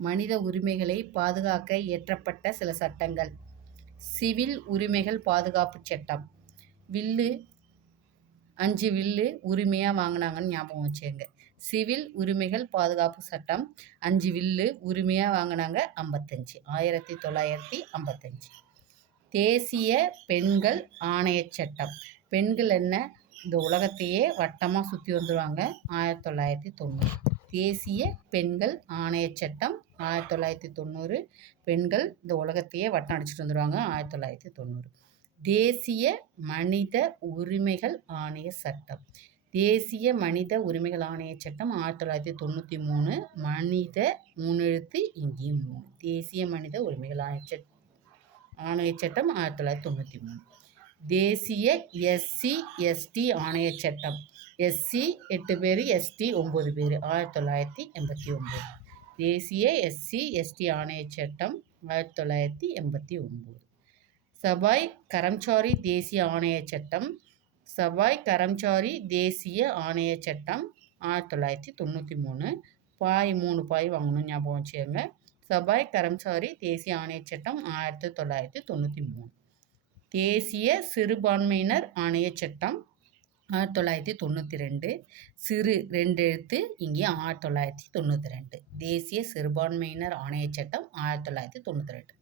மனித உரிமைகளை பாதுகாக்க இயற்றப்பட்ட சில சட்டங்கள். சிவில் உரிமைகள் பாதுகாப்புச் சட்டம். வில்லு 5 வில்லு உரிமையாக வாங்கினாங்கன்னு ஞாபகம் வச்சுங்க. சிவில் உரிமைகள் பாதுகாப்பு சட்டம் 5 வில்லு உரிமையாக வாங்கினாங்க 1955. தேசிய பெண்கள் ஆணையச் சட்டம். பெண்கள் என்ன இந்த உலகத்தையே வட்டமாக சுற்றி வந்துடுவாங்க 1990. தேசிய பெண்கள் ஆணையச் சட்டம் 1990. பெண்கள் இந்த உலகத்தையே வட்டம் அடிச்சுட்டு வந்துடுவாங்க 1990. தேசிய மனித உரிமைகள் ஆணைய சட்டம். தேசிய மனித உரிமைகள் ஆணைய சட்டம் 1993. மனித 3 எழுத்து இங்கேயும் 3. தேசிய மனித உரிமைகள் ஆணைய சட்டம் 1993. தேசிய எஸ்சி எஸ்டி ஆணைய சட்டம். எஸ்சி 8 பேர், எஸ்டி 9 பேர் 1989. தேசிய எஸ்சி எஸ்டி ஆணைய சட்டம் 1989. சபாய் கரம்சாரி தேசிய ஆணைய சட்டம். சபாய் கரம்சாரி தேசிய ஆணைய சட்டம் 1993. பாய் 3 பாய் வாங்கணும் ஞாபகம் வச்சுக்கோங்க. சபாய் கரம்சாரி தேசிய ஆணைய சட்டம் 1993. தேசிய சிறுபான்மையினர் ஆணைய சட்டம் 1992. சிறு 2 எழுத்து இங்கே 1992. தேசிய சிறுபான்மையினர் ஆணைய சட்டம் 1992.